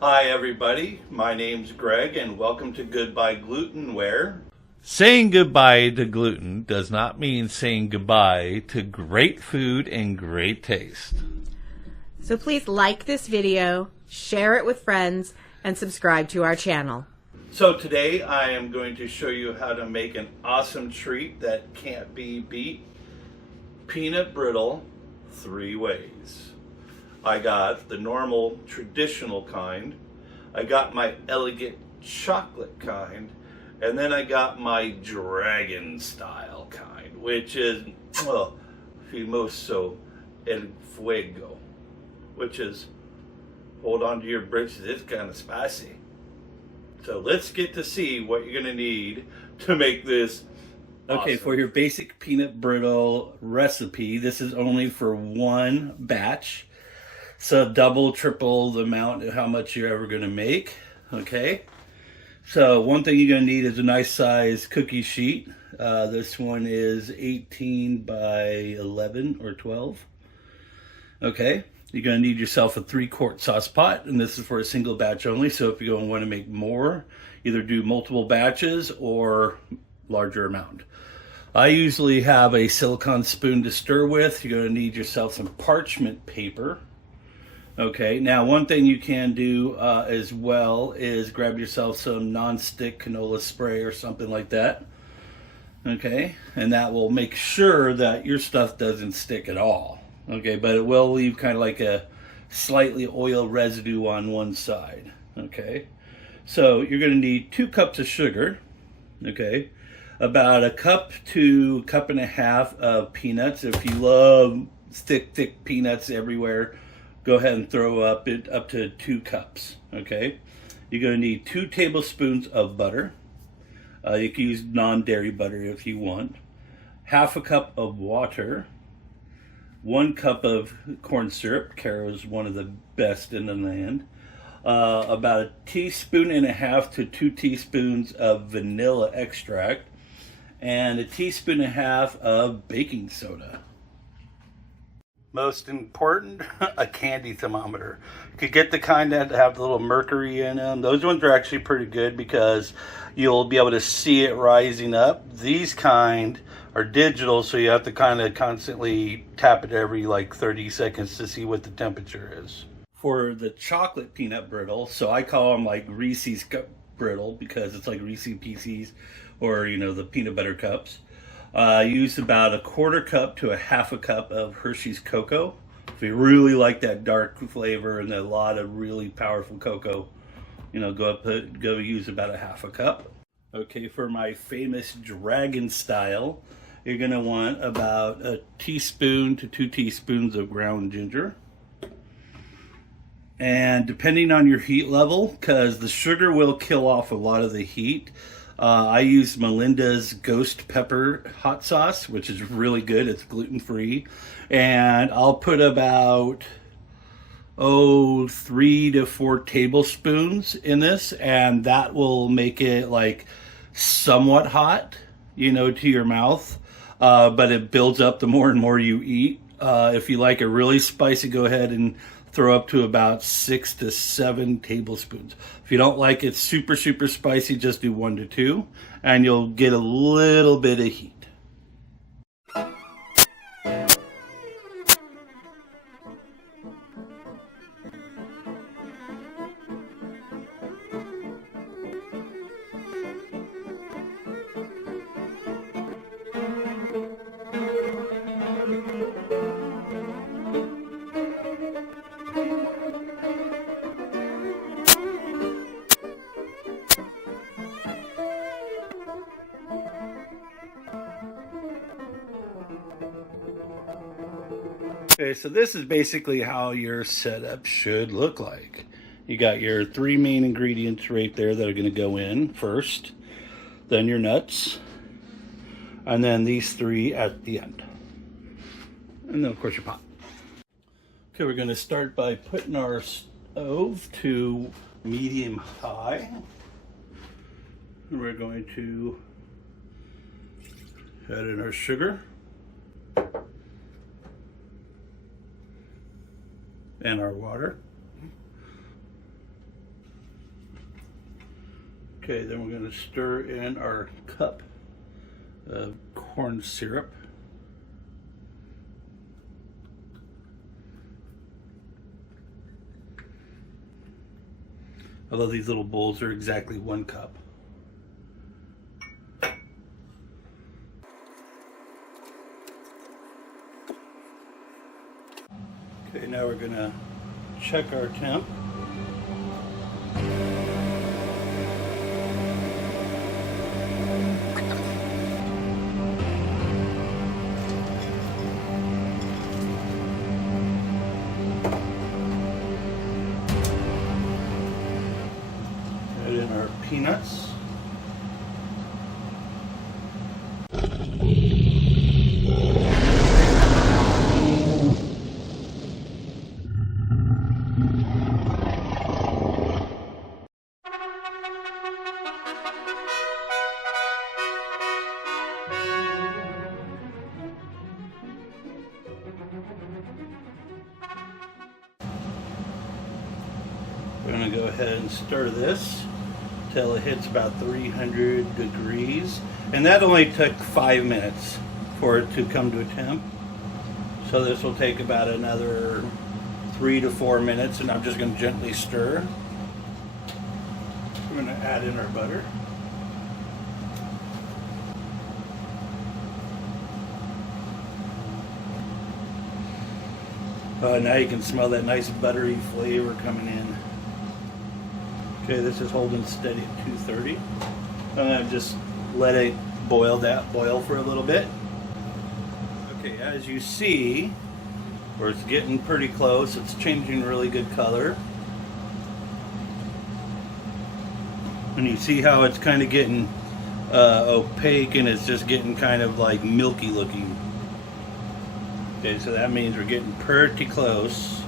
Hi everybody, my name's Greg and welcome to Goodbye Gluten, where saying goodbye to gluten does not mean saying goodbye to great food and great taste. So please like this video, share it with friends, and subscribe to our channel. So today I am going to show you how to make an awesome treat that can't be beat. Peanut brittle 3 ways. I got the normal traditional kind, I got my elegant chocolate kind, and then I got my dragon style kind, which is, well, famoso el fuego, which is, hold on to your britches, it's kind of spicy. So let's get to see what you're going to need to make this. Okay, awesome. For your basic peanut brittle recipe, this is only for one batch. So double, triple the amount of how much you're ever going to make. Okay. So one thing you're going to need is a nice size cookie sheet. This one is 18 by 11 or 12. Okay. You're going to need yourself a 3-quart sauce pot, and this is for a single batch only. So if you're going to want to make more, either do multiple batches or larger amount. I usually have a silicone spoon to stir with. You're going to need yourself some parchment paper. Okay, now one thing you can do as well is grab yourself some non-stick canola spray or something like that. Okay, and that will make sure that your stuff doesn't stick at all. Okay, but it will leave kind of like a slightly oil residue on one side. Okay, so you're going to need 2 cups of sugar. Okay, about a cup to cup and a half of peanuts. If you love thick peanuts everywhere, go ahead and throw up to 2 cups. Okay, you're going to need 2 tablespoons of butter. You can use non-dairy butter if you want. Half a cup of water. 1 cup of corn syrup. Caro is one of the best in the land. About a teaspoon and a half to 2 teaspoons of vanilla extract, and a teaspoon and a half of baking soda. Most important, a candy thermometer. You could get the kind that have the little mercury in them. Those ones are actually pretty good because you'll be able to see it rising up. These kind are digital, so you have to kind of constantly tap it every like 30 seconds to see what the temperature is. For the chocolate peanut brittle, so I call them like Reese's cup brittle because it's like Reese's Pieces, or you know, the peanut butter cups. Use about a 1/4 cup to a 1/2 cup of Hershey's Coco. If you really like that dark flavor and a lot of really powerful cocoa, you know, go use about a 1/2 cup. Okay, for my famous dragon style, you're going to want about a teaspoon to 2 teaspoons of ground ginger. And depending on your heat level, because the sugar will kill off a lot of the heat, I use Melinda's ghost pepper hot sauce, which is really good. It's gluten-free. And I'll put about 3 to 4 tablespoons in this, and that will make it like somewhat hot, you know, to your mouth. But it builds up the more and more you eat. If you like it really spicy, go ahead and throw up to about 6 to 7 tablespoons. If you don't like it super spicy, just do 1 to 2, and you'll get a little bit of heat. Okay, so this is basically how your setup should look like. You got your 3 main ingredients right there that are going to go in first, then your nuts, and then these 3 at the end. And then of course your pot. Okay, we're going to start by putting our stove to medium high. We're going to add in our sugar and our water. Okay, then we're going to stir in our cup of corn syrup. Although these little bowls are exactly 1 cup. Okay, now we're going to check our temp. Add in our peanuts. We're going to go ahead and stir this till it hits about 300 degrees. And that only took 5 minutes for it to come to a temp. So this will take about another 3 to 4 minutes, and I'm just going to gently stir. We're going to add in our butter. Now you can smell that nice buttery flavor coming in. Okay, this is holding steady at 230. I'm going to just let it boil for a little bit. Okay, as you see, where it's getting pretty close, it's changing really good color. And you see how it's kind of getting opaque, and it's just getting kind of like milky looking. Okay, so that means we're getting pretty close.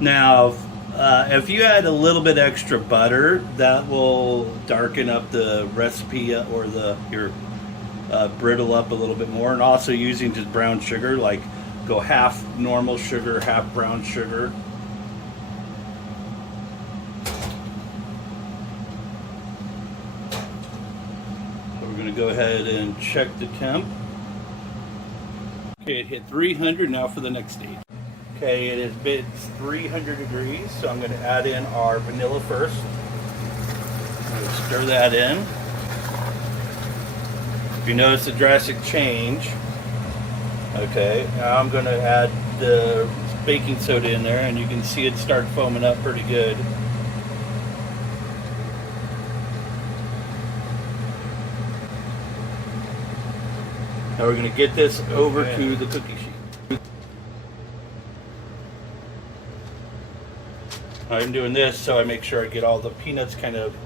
Now, if you add a little bit extra butter, that will darken up the recipe or your brittle up a little bit more. And also using just brown sugar, like go half normal sugar, half brown sugar. So we're going to go ahead and check the temp. Okay, it hit 300 now for the next stage. Okay, it has been 300 degrees, so I'm going to add in our vanilla first. I'm going to stir that in. If you notice the drastic change, okay, now I'm going to add the baking soda in there, and you can see it start foaming up pretty good. Now we're going to get this over to the cookie sheet. I'm doing this so I make sure I get all the peanuts kind of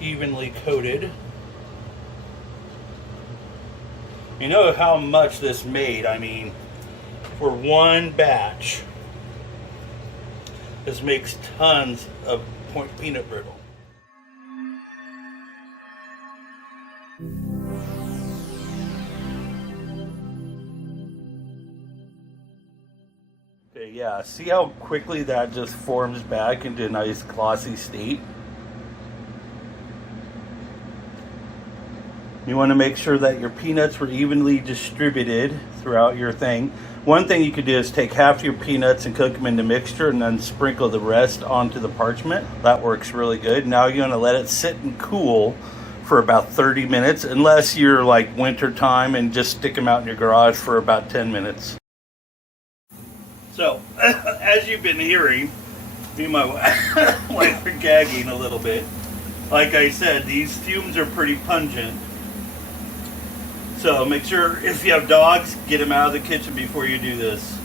evenly coated. You know how much this made? I mean, for one batch, this makes tons of peanut brittle. Okay, yeah, see how quickly that just forms back into a nice glossy state? You want to make sure that your peanuts were evenly distributed throughout your thing. One thing you could do is take half your peanuts and cook them in the mixture and then sprinkle the rest onto the parchment. That works really good. Now you're going to let it sit and cool for about 30 minutes, unless you're like winter time and just stick them out in your garage for about 10 minutes. So, as you've been hearing, me and my wife are gagging a little bit. Like I said, these fumes are pretty pungent. So make sure if you have dogs, get them out of the kitchen before you do this.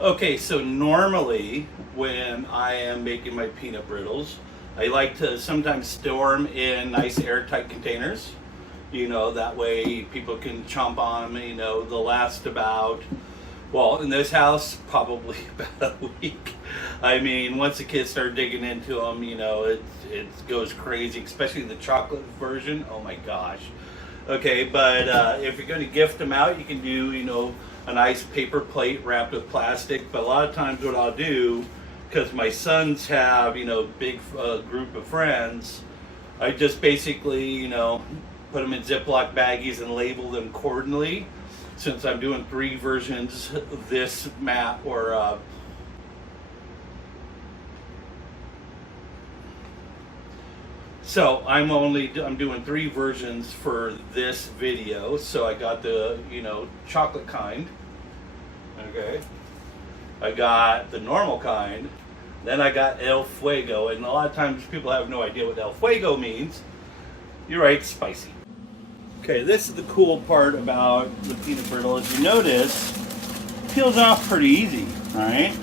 Okay, so normally when I am making my peanut brittles, I like to sometimes store them in nice airtight containers. You know, that way people can chomp on them. You know, they'll last about, well, in this house, probably about a week. I mean, once the kids start digging into them, you know, it goes crazy, especially the chocolate version. Oh my gosh. Okay, but if you're going to gift them out, you can do, you know, a nice paper plate wrapped with plastic. But a lot of times what I'll do because my sons have, you know, big group of friends, I just basically, you know, put them in Ziploc baggies and label them accordingly. Since I'm doing 3 versions this map, or so I'm doing 3 versions for this video. So I got the, you know, chocolate kind. Okay. I got the normal kind. Then I got El Fuego, and a lot of times people have no idea what El Fuego means. You're right, spicy. Okay, this is the cool part about the peanut brittle. As you notice, it peels off pretty easy, all right?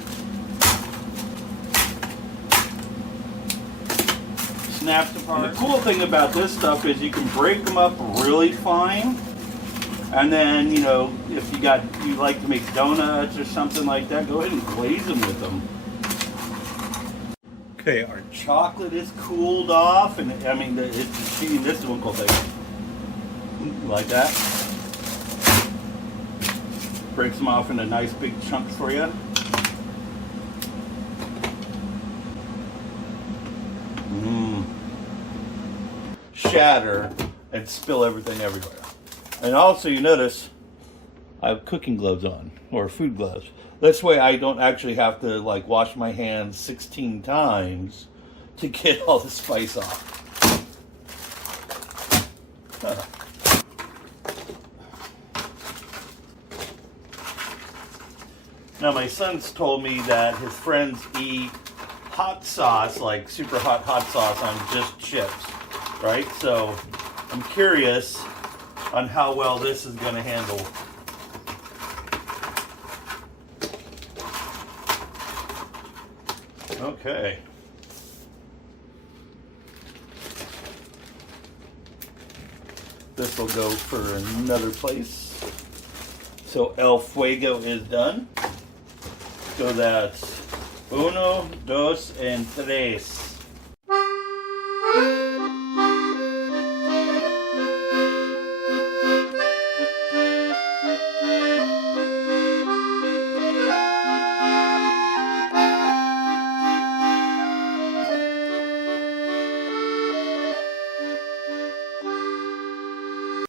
Snaps apart. And the cool thing about this stuff is you can break them up really fine, and then, you know, if you like to make donuts or something like that, go ahead and glaze them with them. Okay, our chocolate is cooled off, and I mean, it's machine. This is one called like that. Breaks them off into nice big chunks for you. Shatter and spill everything everywhere. And also, you notice I have cooking gloves on, or food gloves. This way I don't actually have to like wash my hands 16 times to get all the spice off. Now my son's told me that his friends eat hot sauce, like super hot sauce on just chips, right? So I'm curious on how well this is going to handle. Okay. This will go for another place. So El Fuego is done. So that's uno, dos, and tres.